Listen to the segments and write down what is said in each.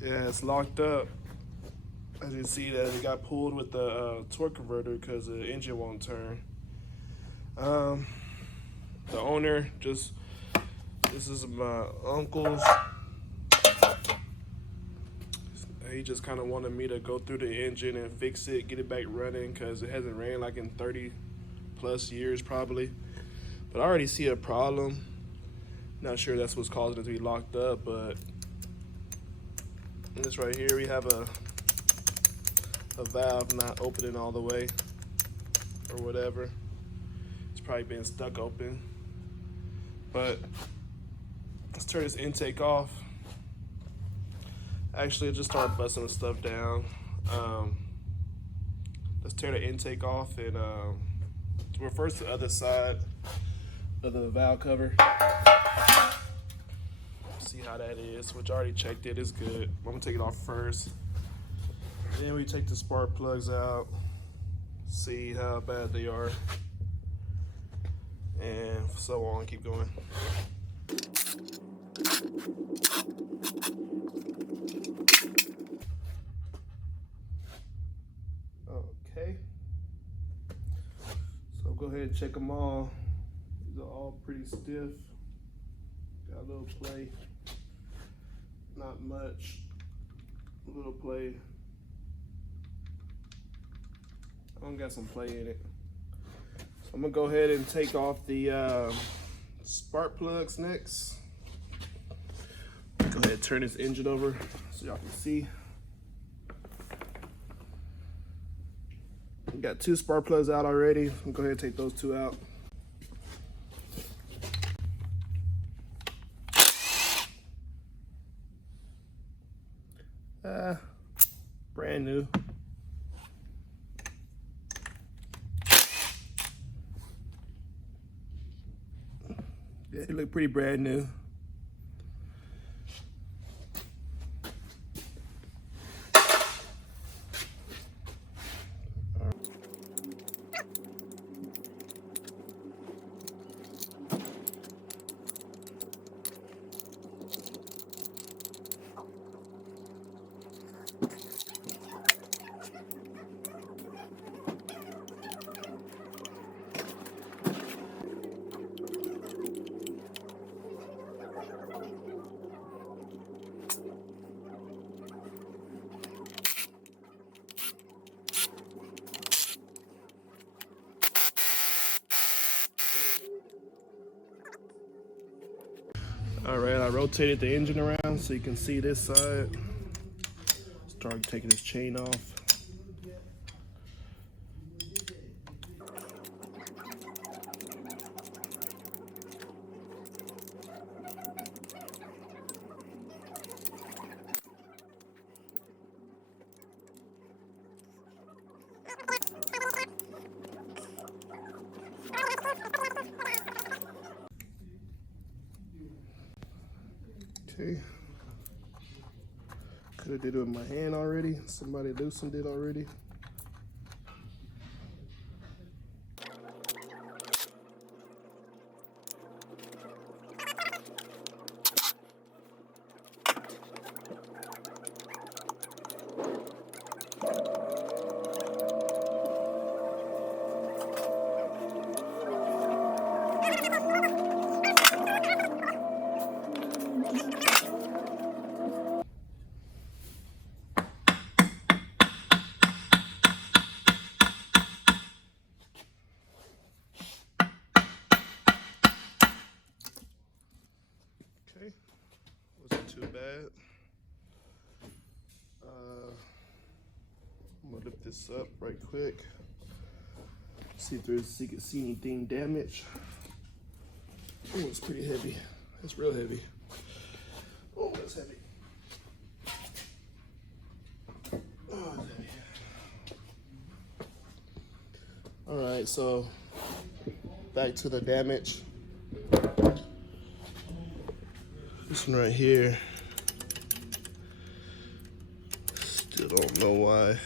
Yeah, it's locked up. As you see that it got pulled with the torque converter because the engine won't turn. The owner this is my uncle's. He just kind of wanted me to go through the engine and fix it, get it back running, because it hasn't ran like in 30 plus years probably. But I already see a problem. Not sure that's what's causing it to be locked up, but in this right here we have a valve not opening all the way or whatever. It's probably been stuck open. But let's turn this intake off. Actually, just start busting the stuff down. Let's tear the intake off and reverse the other side of the valve cover. See how that is, which I already checked it, it's good. I'm gonna take it off first. Then we take the spark plugs out, see how bad they are, and so on, keep going. Okay, so go ahead and check them all. These are all pretty stiff. Got a little play, not much, a little play. I don't got some play in it. So I'm gonna go ahead and take off the spark plugs next. Go ahead and turn this engine over so y'all can see. We got 2 spark plugs out already. I'm gonna go ahead and take those 2 out. Brand new. Yeah, they look pretty brand new. All right, I rotated the engine around so you can see this side. Start taking this chain off. Okay. Could have did it with my hand already. Somebody loosened it already. Okay, wasn't too bad. I'm gonna lift this up right quick. See if you can see anything damaged. Oh, it's pretty heavy. It's real heavy. Oh, that's heavy. Oh, that's heavy. All right, so back to the damage. This one right here, still don't know why.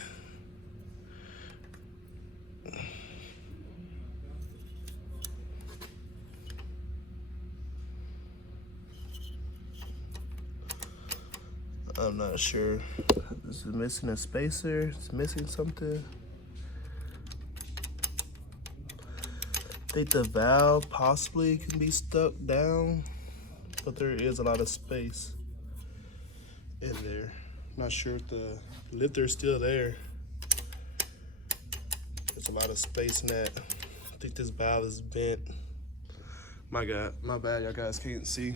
I I'm not sure. This is missing a spacer. It's missing something. I think the valve possibly can be stuck down, but there is a lot of space in there. I'm not sure if the lifter is still there. There's a lot of space in that. I think this valve is bent. My God, my bad, y'all guys can't see.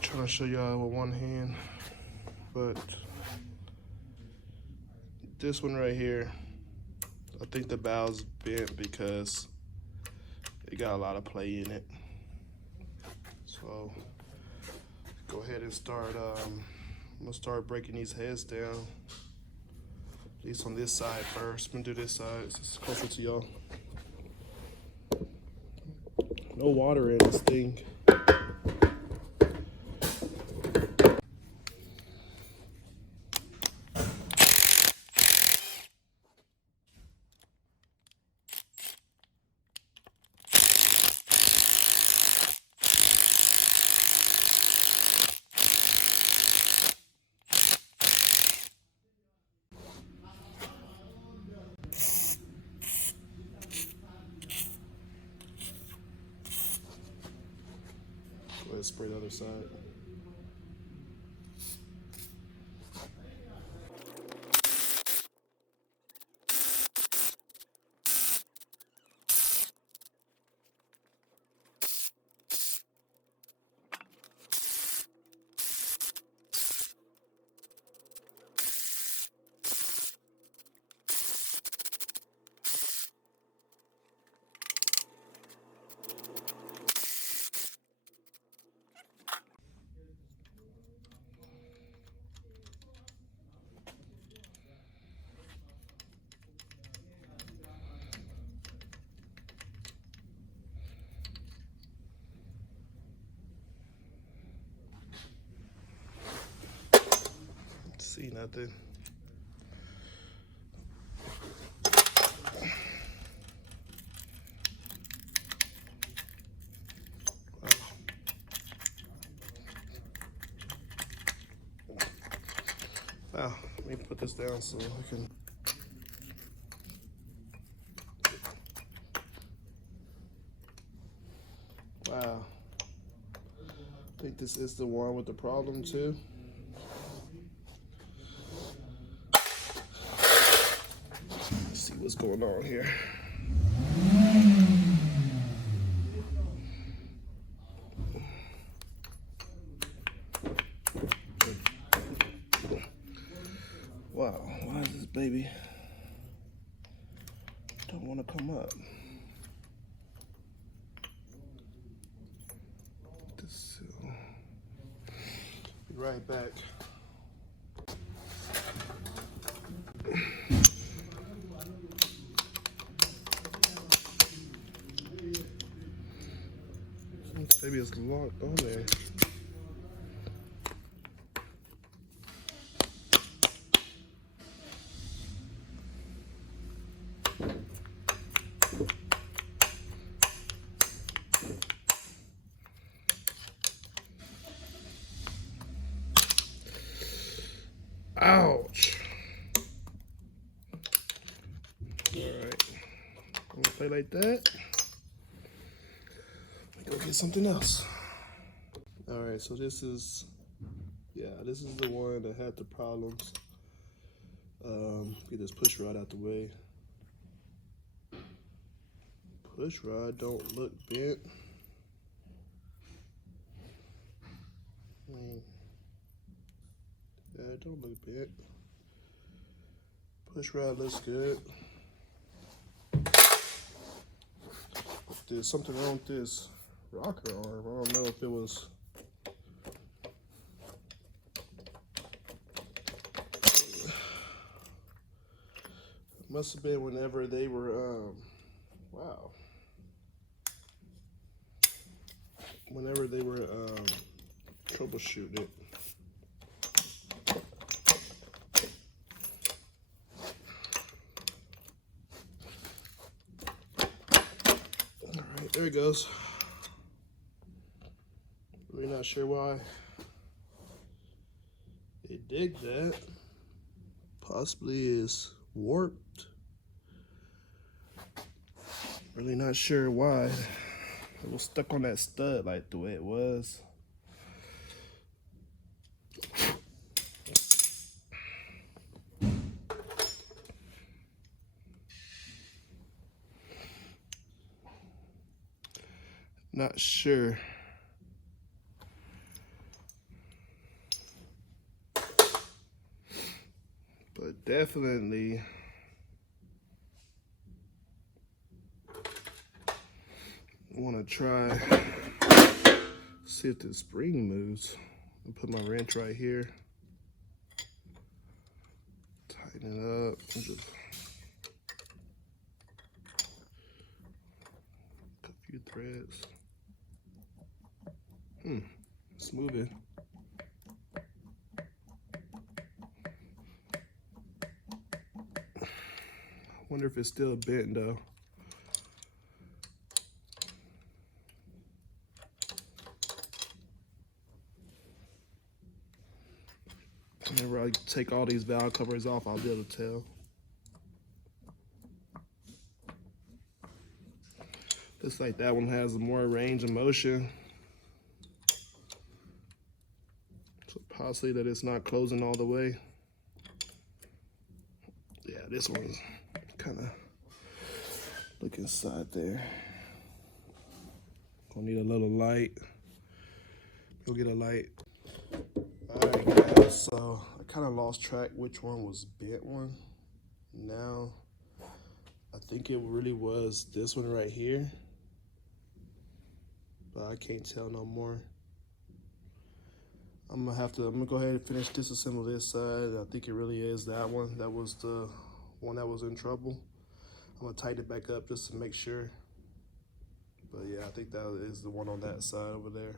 Trying to show y'all with one hand, but this one right here, I think the valve's bent because it got a lot of play in it. So go ahead and start, I'm gonna start breaking these heads down. At least on this side first. I'm gonna do this side, so it's closer to y'all. No water in this thing. Go ahead and spray the other side. See nothing. Wow, let me put this down so I can. Wow, I think this is the one with the problem too. Let's see what's going on here. Wow, why is this baby don't want to come up? This, be right back. Maybe it's locked on there. Ouch. All right, I'm gonna play like that. Go get something else. All right, so this is, this is the one that had the problems. Get this push rod out the way. Push rod don't look bent. Yeah, it don't look bent. Push rod looks good. There's something wrong with this rocker arm. I don't know if it was must have been whenever they were wow, whenever they were troubleshooting it. All right, there it goes. Really not sure why it did that. Possibly is warped. Really not sure why. It was stuck on that stud like the way it was. Not sure. But definitely want to try, see if the spring moves. I'll put my wrench right here. Tighten it up. And just a few threads. It's moving. Wonder if it's still bent though. Whenever I take all these valve covers off, I'll be able to tell. Looks like that one has more range of motion. So possibly that it's not closing all the way. Yeah, this one's kind of look inside there. Gonna need a little light. Go get a light. Alright guys, so I kind of lost track which one was bent one. Now, I think it really was this one right here. But I can't tell no more. I'm gonna go ahead and finish disassemble this side. I think it really is that one. That was the one that was in trouble. I'm gonna tighten it back up just to make sure. But yeah, I think that is the one on that side over there.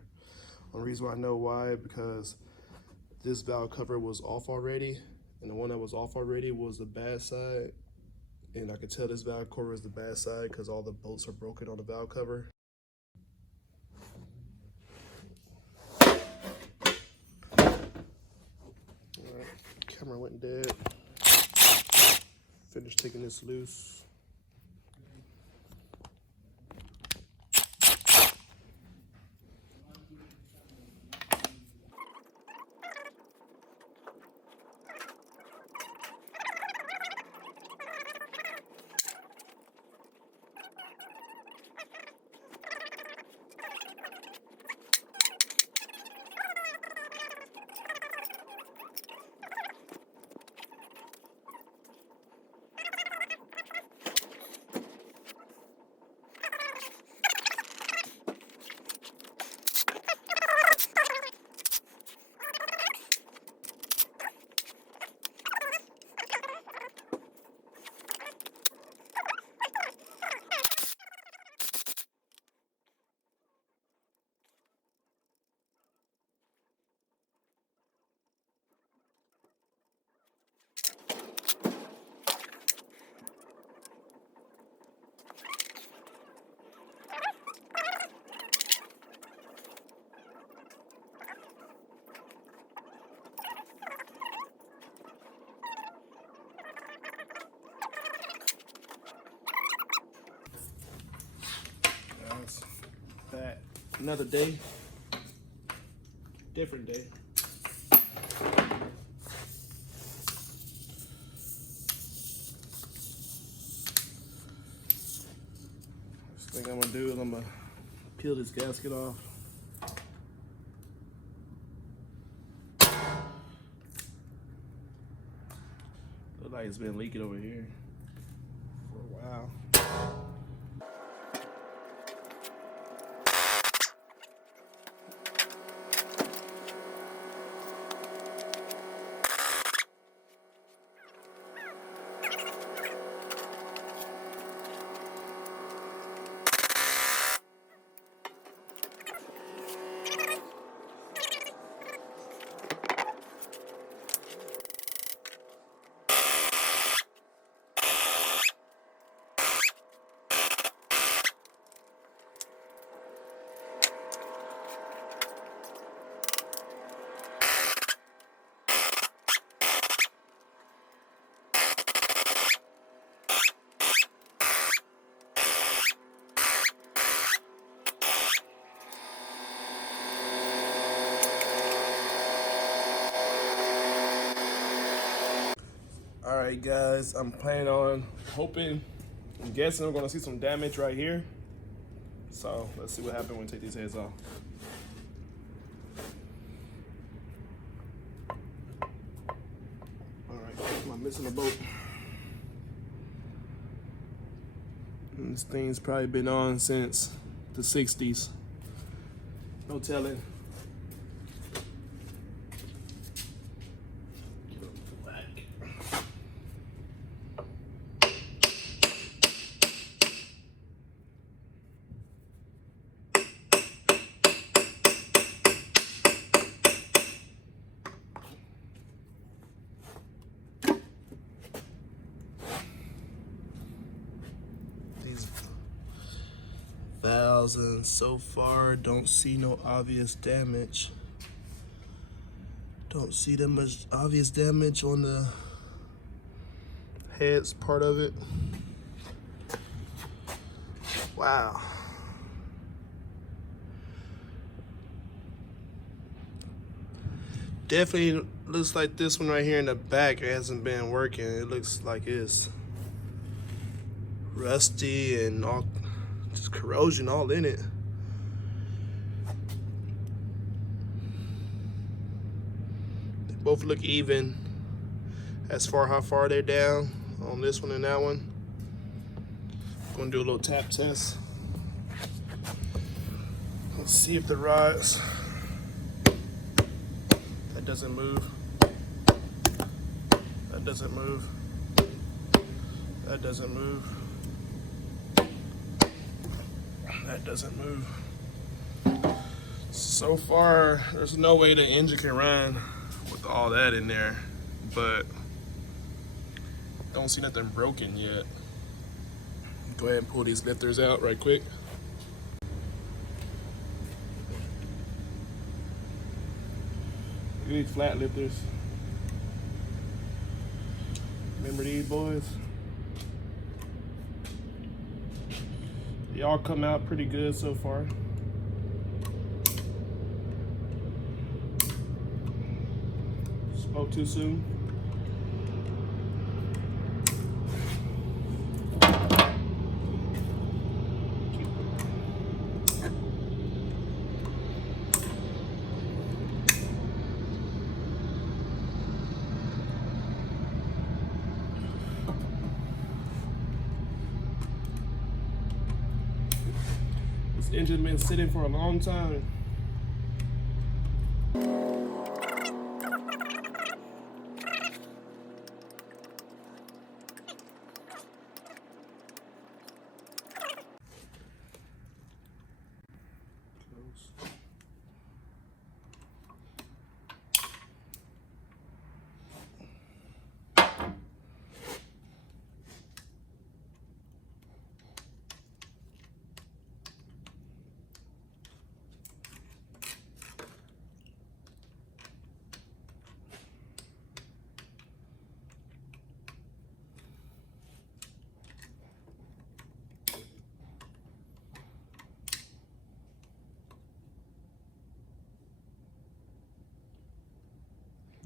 The reason why I know why, because this valve cover was off already, and the one that was off already was the bad side. And I could tell this valve cover is the bad side because all the bolts are broken on the valve cover. Alright, camera went dead. Finished taking this loose. Back another day, different day. First thing I'm gonna do is I'm gonna peel this gasket off. Looks like it's been leaking over here for a while. Alright guys, I'm planning on I'm guessing we're gonna see some damage right here. So let's see what happens when we take these heads off. Alright, I'm missing a bolt. And this thing's probably been on since the 60s. No telling. These valves, and so far don't see no obvious damage. Don't see that much obvious damage on the heads part of it. Wow. Definitely looks like this one right here in the back hasn't been working. It looks like it's rusty and all, just corrosion all in it. They both look even as far how far they're down on this one and that one. I'm gonna do a little tap test. Let's see if the rods, that doesn't move. That doesn't move. That doesn't move. That doesn't move. So far, there's no way the engine can run with all that in there, but don't see nothing broken yet. Go ahead and pull these lifters out right quick. These flat lifters. Remember these boys? They all come out pretty good so far. Spoke too soon. This engine's been sitting for a long time.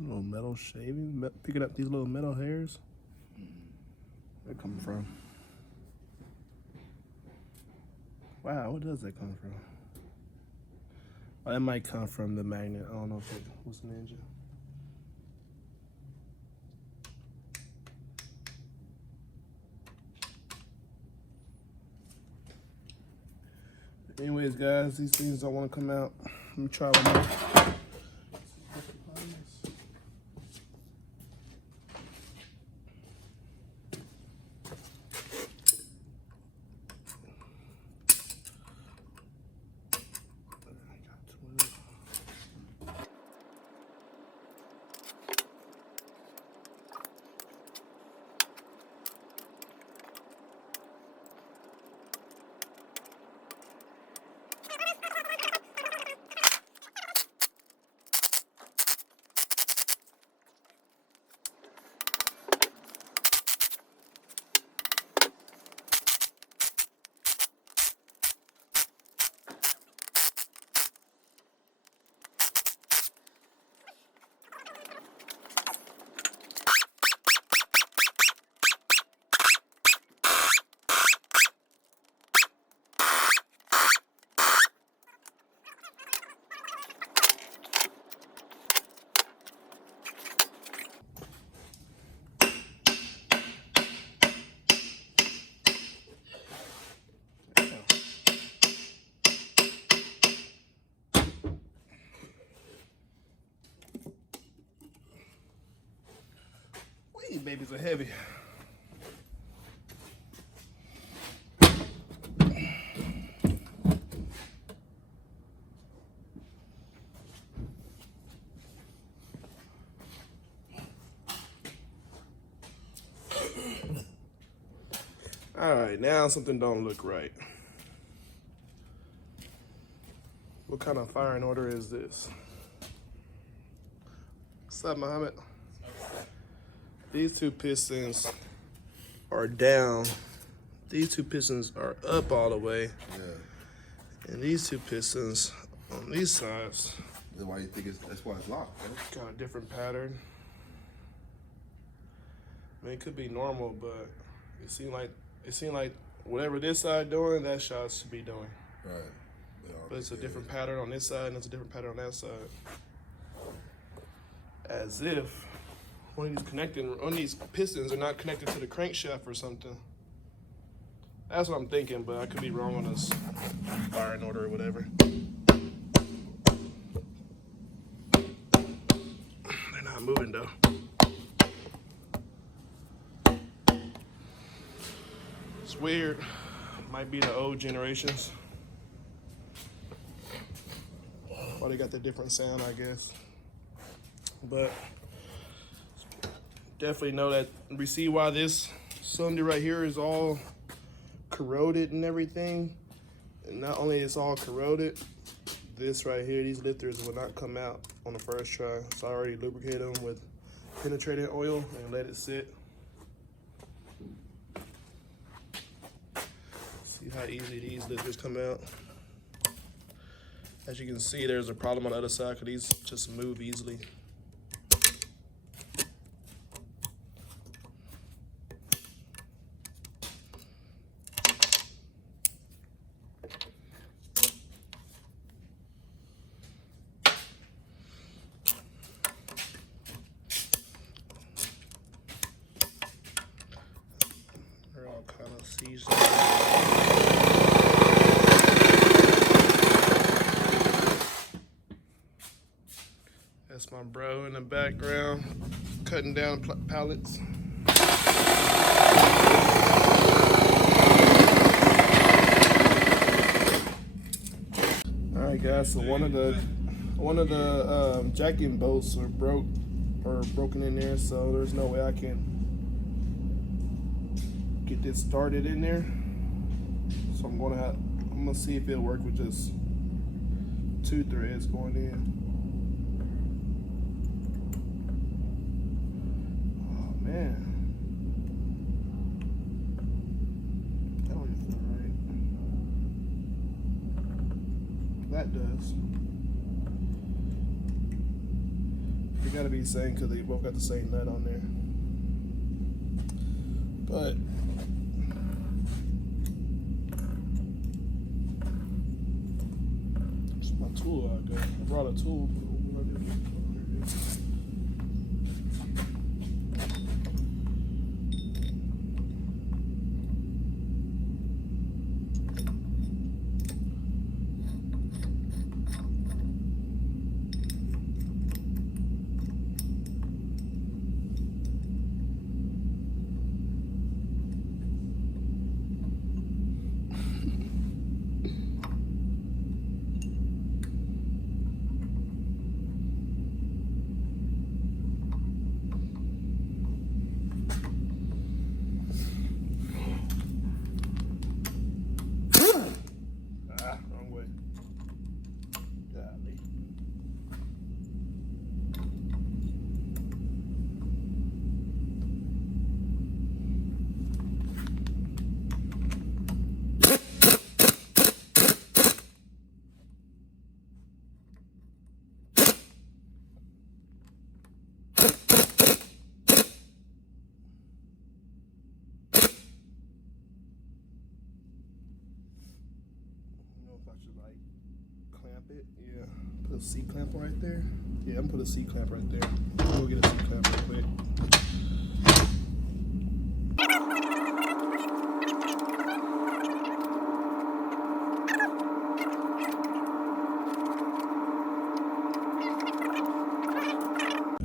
Little metal shaving, picking up these little metal hairs. Where'd that come from? Wow, what does that come from? Oh, that might come from the magnet. I don't know if it was an engine. Anyways, guys, these things don't want to come out. Let me try one more. babies are heavy. All right, now something don't look right. What kind of firing order is this? What's up, Muhammad? These two pistons are down. These two pistons are up all the way. Yeah. And these two pistons on these sides. That's why you think that's why it's locked, bro. Got a different pattern. I mean, it could be normal, but it seemed like whatever this side doing, that shot should be doing. Right. But it's a different pattern on this side and it's a different pattern on that side. As if one of these pistons are not connected to the crankshaft or something. That's what I'm thinking, but I could be wrong on this firing order or whatever. They're not moving though. It's weird. Might be the old generations. Why they got the different sound, I guess. But definitely know that we see why this cylinder right here is all corroded and everything. And not only is all corroded, this right here, these lifters will not come out on the first try. So I already lubricated them with penetrating oil and let it sit. See how easy these lifters come out. As you can see, there's a problem on the other side because these just move easily. They're all kind of seized. That's my bro in the background, cutting down pallets. All right, guys. So one of the jacking bolts are broken in there, so there's no way I can get this started in there. So I'm gonna see if it'll work with just 2 threads going in. Man, that don't even feel right. That does. They gotta be the same because they both got the same nut on there. But it's my tool out there. I brought a tool. it. Yeah. Put a C-clamp right there. Yeah, I'm gonna put a C-clamp right there. We'll get a C-clamp real quick.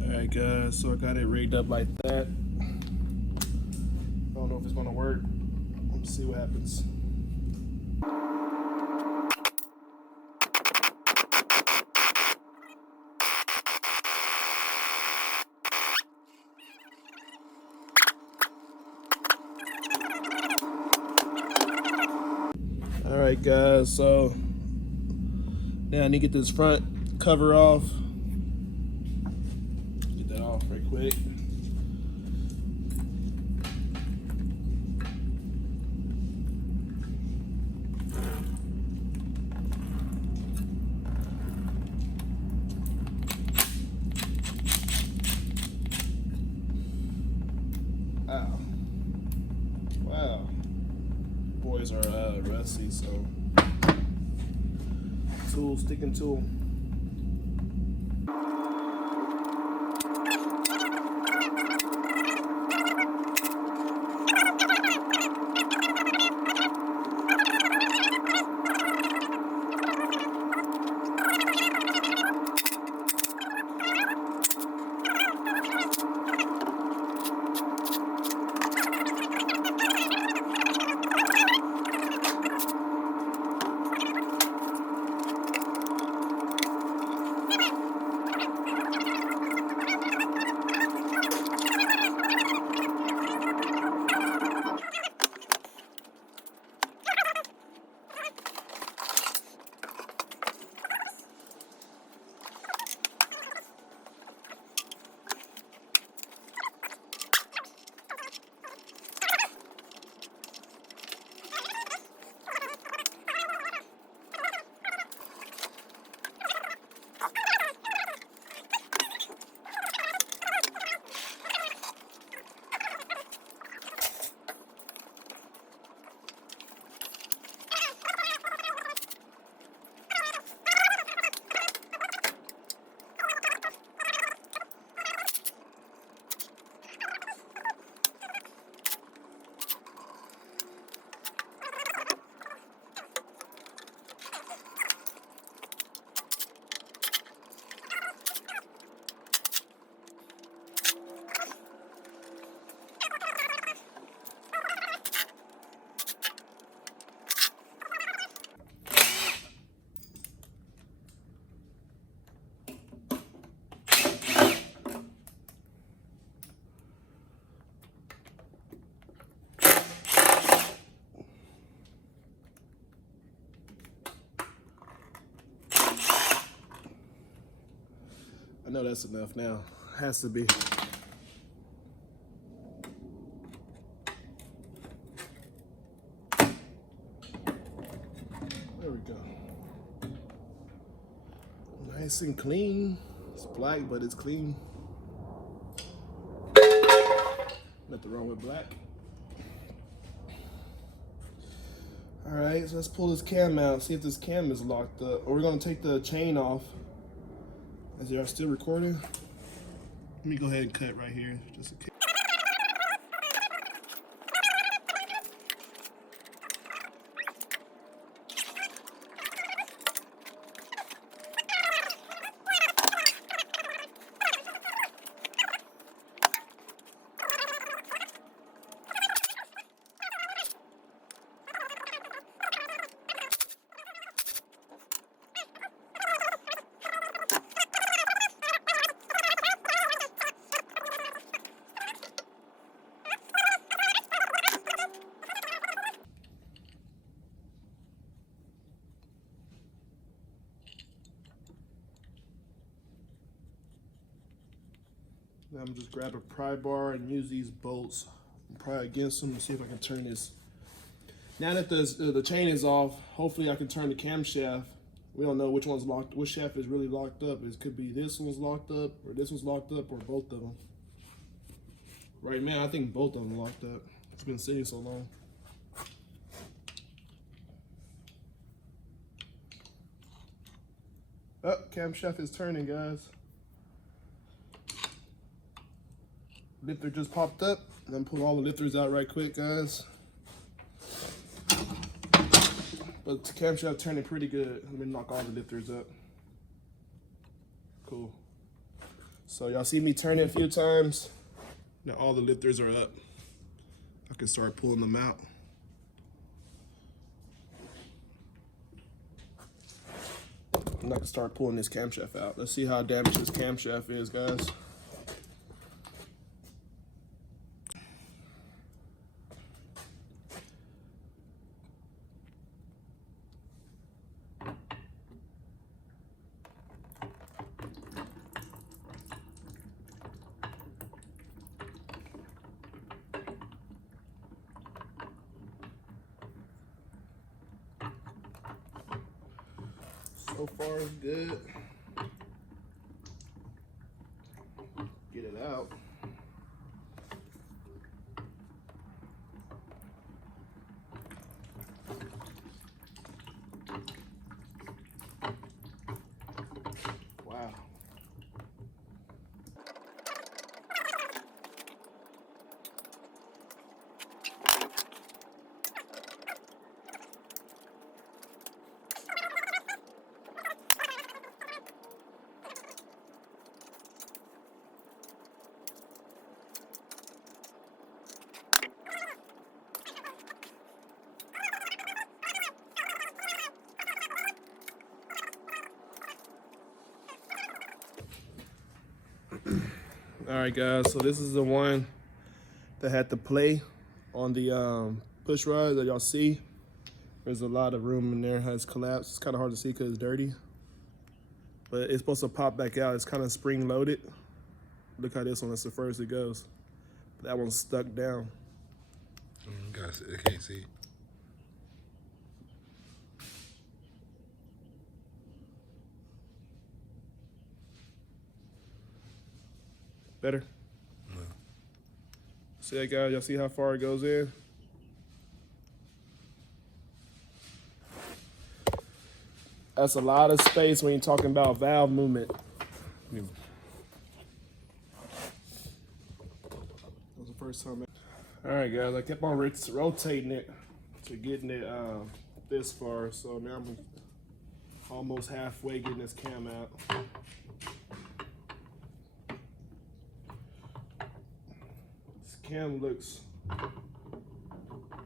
Alright guys, so I got it rigged up like that. if it's gonna work. Let's see what happens. All right, guys, so now I need to get this front cover off. Get that off right quick. Wow. Wow. Boys are rusty, so tool, sticking tool. I know that's enough now. Has to be. There we go. Nice and clean. It's black, but it's clean. Nothing wrong with black. All right, so let's pull this cam out, see if this cam is locked up. Or we're gonna take the chain off. Is y'all still recording? Let me go ahead and cut right here, just in case. Now I'm gonna just grab a pry bar and use these bolts and pry against them and see if I can turn this. Now that the chain is off, hopefully I can turn the camshaft. We don't know which one's locked, which shaft is really locked up. It could be this one's locked up, or this one's locked up, or both of them. Right now, I think both of them are locked up. It's been sitting so long. Oh, camshaft is turning, guys. Lifter just popped up. I'm gonna pull all the lifters out right quick, guys. But the camshaft turning pretty good. Let me knock all the lifters up. Cool. So y'all see me turn it a few times. Now all the lifters are up. I can start pulling them out. And I can start pulling this camshaft out. Let's see how damaged this camshaft is, guys. So far, it's good. Get it out. Wow. All right, guys, so this is the one that had to play on the push rod that y'all see. There's a lot of room in there, it has collapsed. It's kind of hard to see because it's dirty, but it's supposed to pop back out. It's kind of spring loaded. Look how this one, that's the first it goes. That one's stuck down. Guys, I can't see. Better? No. See that, guys? Y'all see how far it goes in? That's a lot of space when you're talking about valve movement. That was the first time. All right, guys, I kept on rotating it to getting it this far. So now I'm almost halfway getting this cam out. Cam looks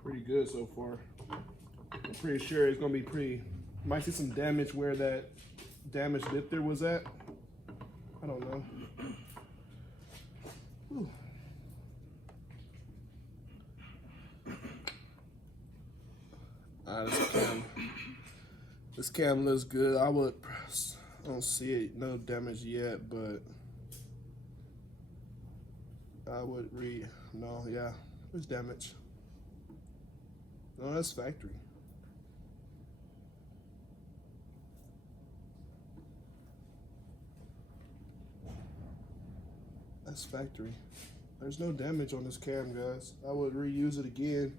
pretty good so far. I'm pretty sure it's gonna be pretty. Might see some damage where that damaged lifter was at. I don't know. Whew. This cam looks good. I don't see it, no damage yet, but I would no, yeah, there's damage. No, that's factory. That's factory. There's no damage on this cam, guys. I would reuse it again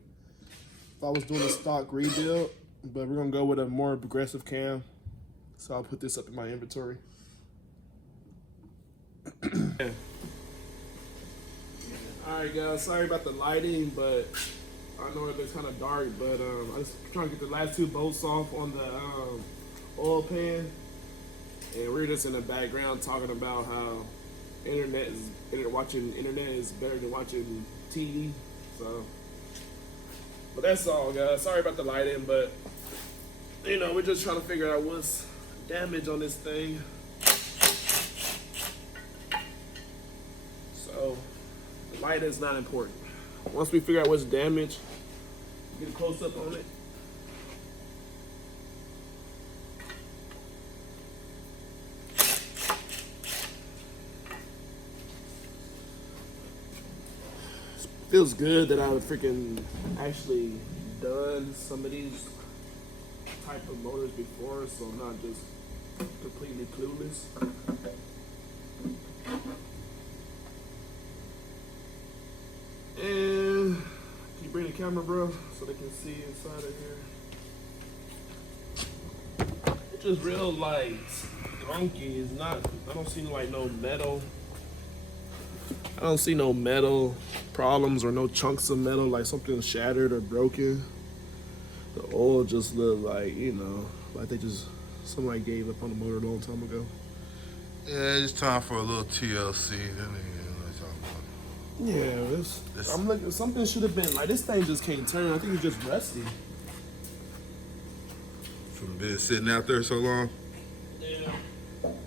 if I was doing a stock rebuild, but we're gonna go with a more aggressive cam. So I'll put this up in my inventory. Alright, guys, sorry about the lighting, but I know it's kind of dark, but I was trying to get the last two bolts off on the oil pan, and we're just in the background talking about how watching internet is better than watching TV. So, but that's all, guys. Sorry about the lighting, but you know, we're just trying to figure out what's damage on this thing. So the light is not important. Once we figure out what's damaged, get a close up on it. Feels good that I've freaking actually done some of these type of motors before, so I'm not just completely clueless. And can you bring the camera, bro, so they can see inside of here? It's just real like gunky. It's not. I don't see like no metal. I don't see no metal problems or no chunks of metal like something shattered or broken. The oil just look like, you know, like somebody gave up on the motor a long time ago. Yeah, it's time for a little TLC. Then you know what I'm talking Yeah, I'm looking. Something should have been like this thing just can't turn. I think it's just rusty. From being sitting out there so long. Yeah.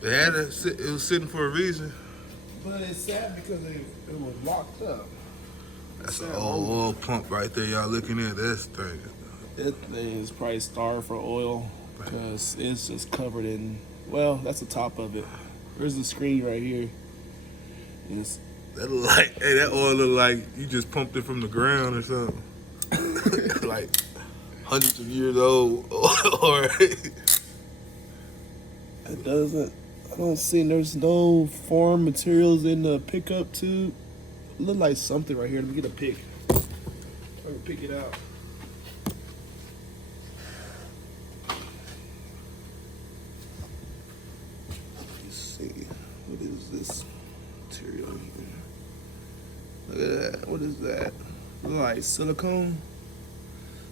It was sitting for a reason. But it's sad because it was locked up. That's an old oil pump right there. Y'all looking at this thing. That thing is probably starved for oil because it's just covered in. Well, that's the top of it. There's the screen right here. That look like, hey, that oil look like you just pumped it from the ground or something. Like hundreds of years old. Or it doesn't. I don't see. There's no foreign materials in the pickup tube. It look like something right here. Let me get a pick. I can pick it out. Let's see. What is this material here? Look at that. What is that? Look like silicone.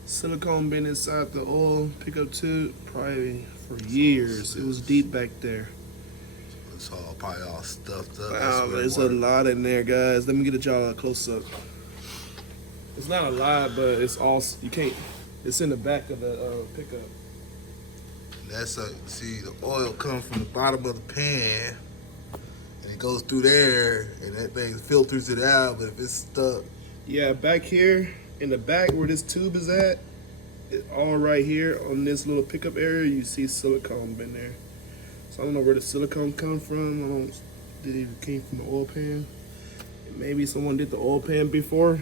Silicone been inside the oil pickup tube probably for years. It was deep back there. it's all probably all stuffed up. Wow, there's a lot in there, guys. Let me get y'all a close up. It's not a lot, but it's all you can't. It's in the back of the pickup. That's see, the oil comes from the bottom of the pan, and it goes through there, and that thing filters it out. But if it's stuck, yeah, back here in the back where this tube is at, all right here on this little pickup area, you see silicone in there. So I don't know where the silicone come from. Did it came from the oil pan? Maybe someone did the oil pan before.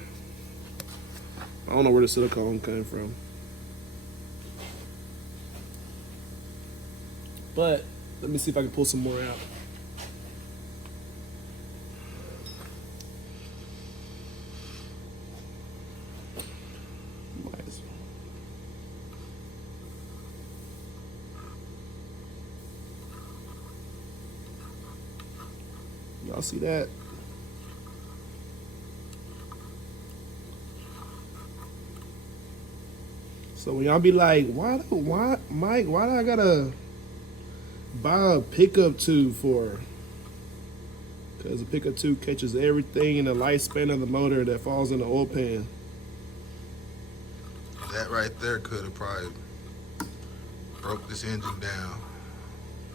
I don't know where the silicone came from. But let me see if I can pull some more out. Y'all see that? So when y'all be like, why, Mike, why do I gotta buy a pickup tube for? Because the pickup tube catches everything in the lifespan of the motor that falls in the oil pan. that right there could have probably broke this engine down.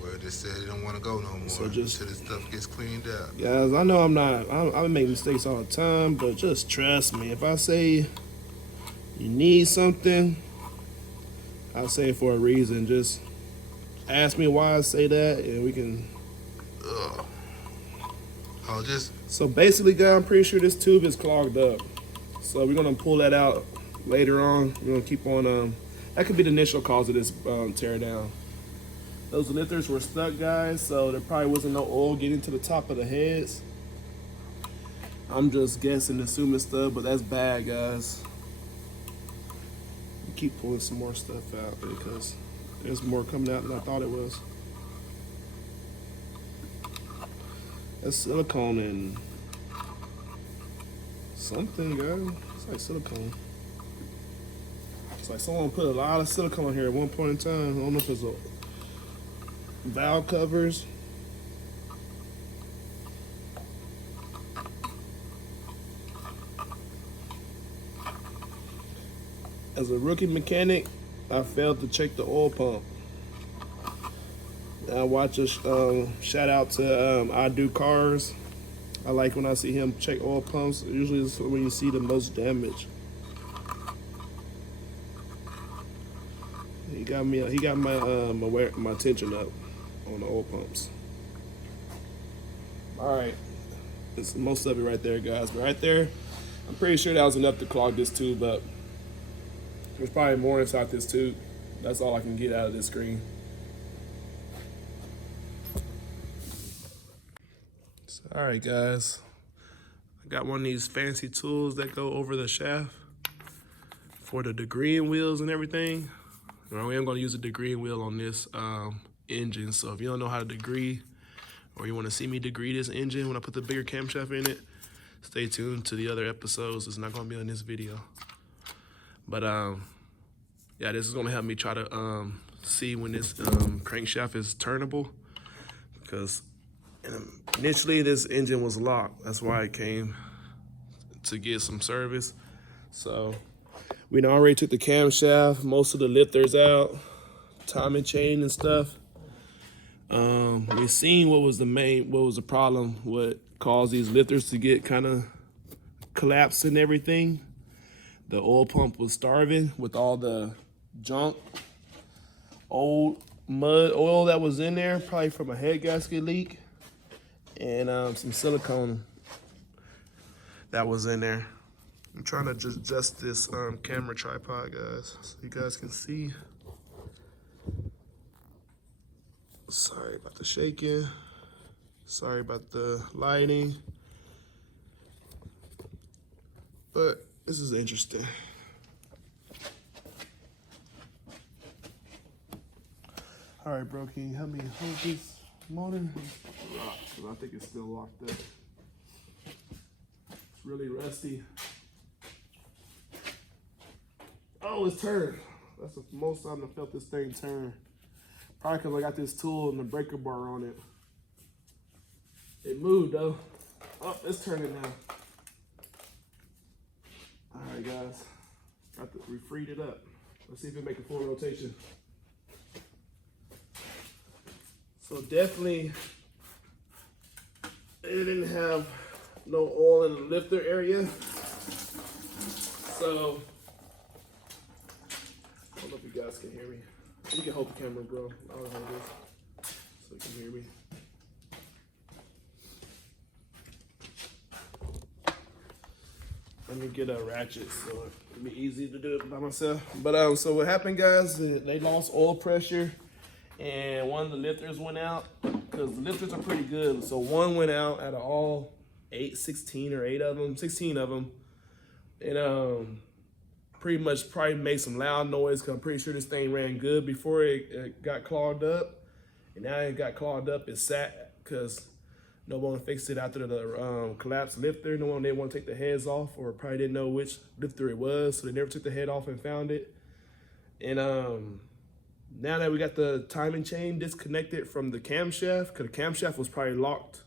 Where it just said it don't want to go no more So just, until this stuff gets cleaned out. Guys, I know I make mistakes all the time, but just trust me. If I say you need something, I'll say it for a reason. Just ask me why I say that, and we can. So basically, guys, I'm pretty sure this tube is clogged up. So we're gonna pull that out later on. We're gonna keep on. That could be the initial cause of this tear down. Those lifters were stuck, guys, so there probably wasn't no oil getting to the top of the heads. I'm just guessing, assuming stuff, but that's bad, guys. Keep pulling some more stuff out because there's more coming out than I thought it was. That's silicone and something, guys. It's like silicone. It's like someone put a lot of silicone here at one point in time. I don't know if it's a valve covers. As a rookie mechanic, I failed to check the oil pump. I watch a shout out to I Do Cars. I like when I see him check oil pumps. Usually it's when you see the most damage. He got my attention up on the oil pumps. All right, it's most of it right there, guys. But right there, I'm pretty sure that was enough to clog this tube up. There's probably more inside this tube. That's all I can get out of this screen. So, all right, guys. I got one of these fancy tools that go over the shaft for the degreeing wheels and everything. I am going to use a degreeing wheel on this engine. So if you don't know how to degree, or you want to see me degree this engine when I put the bigger camshaft in it, stay tuned to the other episodes. It's not going to be on this video. But yeah, this is gonna help me try to see when this crankshaft is turnable, because initially this engine was locked. That's why it came to get some service. So we done already took the camshaft, most of the lifters out, timing chain and stuff. We seen what was the problem, what caused these lifters to get kind of collapsed and everything. The oil pump was starving with all the junk, old mud oil that was in there, probably from a head gasket leak, and some silicone that was in there. I'm trying to just adjust this camera tripod, guys, so you guys can see. Sorry about the shaking. Sorry about the lighting. But this is interesting. All right, bro, can you help me hold this motor? Because I think it's still locked up. It's really rusty. Oh, it's turned. That's the most time I felt this thing turn. Probably because I got this tool and the breaker bar on it. It moved though. Oh, it's turning now. All right, guys. We freed it up. Let's see if it make a full rotation. So definitely, it didn't have no oil in the lifter area. So, I don't know if you guys can hear me. You can hold the camera, bro. I'll hold this so you can hear me. Let me get a ratchet so it'll be easy to do it by myself. But so what happened, guys, they lost oil pressure and one of the lifters went out, because the lifters are pretty good. So one went out out of all 16 of them. And pretty much probably made some loud noise, because I'm pretty sure this thing ran good before it got clogged up. And now it got clogged up, it sat because no one fixed it after the collapsed lifter. No one didn't want to take the heads off, or probably didn't know which lifter it was, so they never took the head off and found it. And now that we got the timing chain disconnected from the camshaft, because the camshaft was probably locked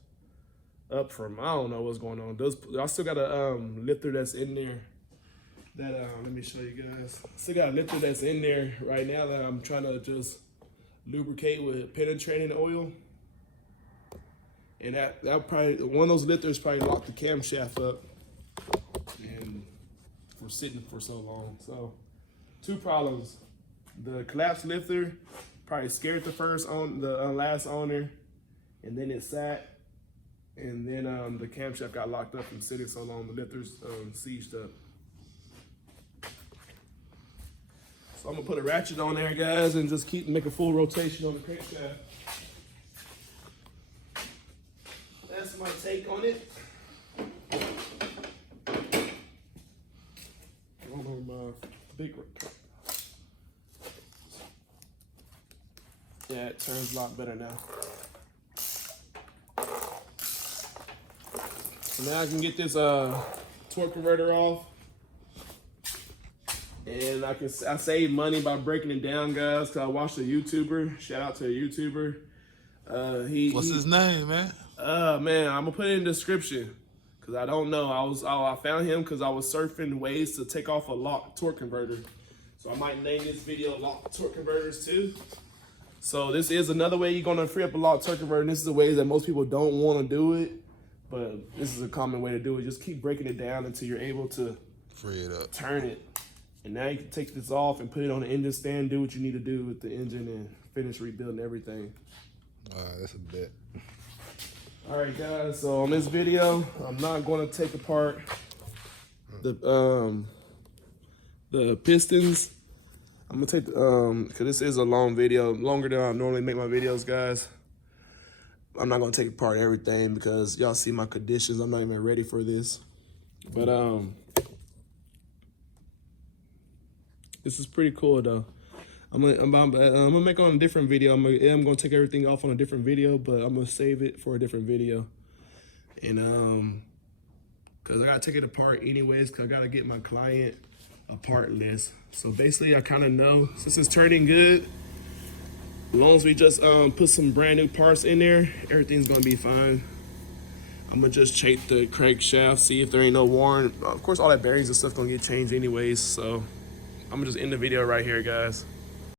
up from, I don't know what's going on. I still got a lifter that's in there that, let me show you guys. Still got a lifter that's in there right now that I'm trying to just lubricate with penetrating oil. And that probably, one of those lifters probably locked the camshaft up and for sitting for so long. So, two problems. The collapsed lifter probably scared the last owner, and then it sat, and then the camshaft got locked up from sitting so long. The lifter's seized up. So I'm gonna put a ratchet on there, guys, and just make a full rotation on the crankshaft. That's my take on it. Yeah, it turns a lot better now. So now I can get this torque converter off. And I save money by breaking it down, guys, because I watched a YouTuber. Shout out to a YouTuber. What's his name, man? Man, I'm gonna put it in the description because I don't know. I found him because I was surfing ways to take off a lock torque converter. So I might name this video lock torque converters too. So this is another way you're gonna free up a lock torque converter. And this is a way that most people don't want to do it, but this is a common way to do it. Just keep breaking it down until you're able to free it up, turn it. And now you can take this off and put it on the engine stand, do what you need to do with the engine, and finish rebuilding everything. All right, that's a bet. All right, guys, so on this video, I'm not going to take apart the pistons. I'm going to take, because this is a long video, longer than I normally make my videos, guys. I'm not going to take apart everything because y'all see my conditions. I'm not even ready for this. But this is pretty cool, though. I'm gonna make on a different video. I'm gonna take everything off on a different video, but I'm gonna save it for a different video. And cause I gotta take it apart anyways, cause I gotta get my client a part list. So basically, I kind of know since it's turning good, as long as we just put some brand new parts in there, everything's gonna be fine. I'm gonna just check the crankshaft, see if there ain't no worn. Of course, all that bearings and stuff gonna get changed anyways, so I'm gonna just end the video right here, guys.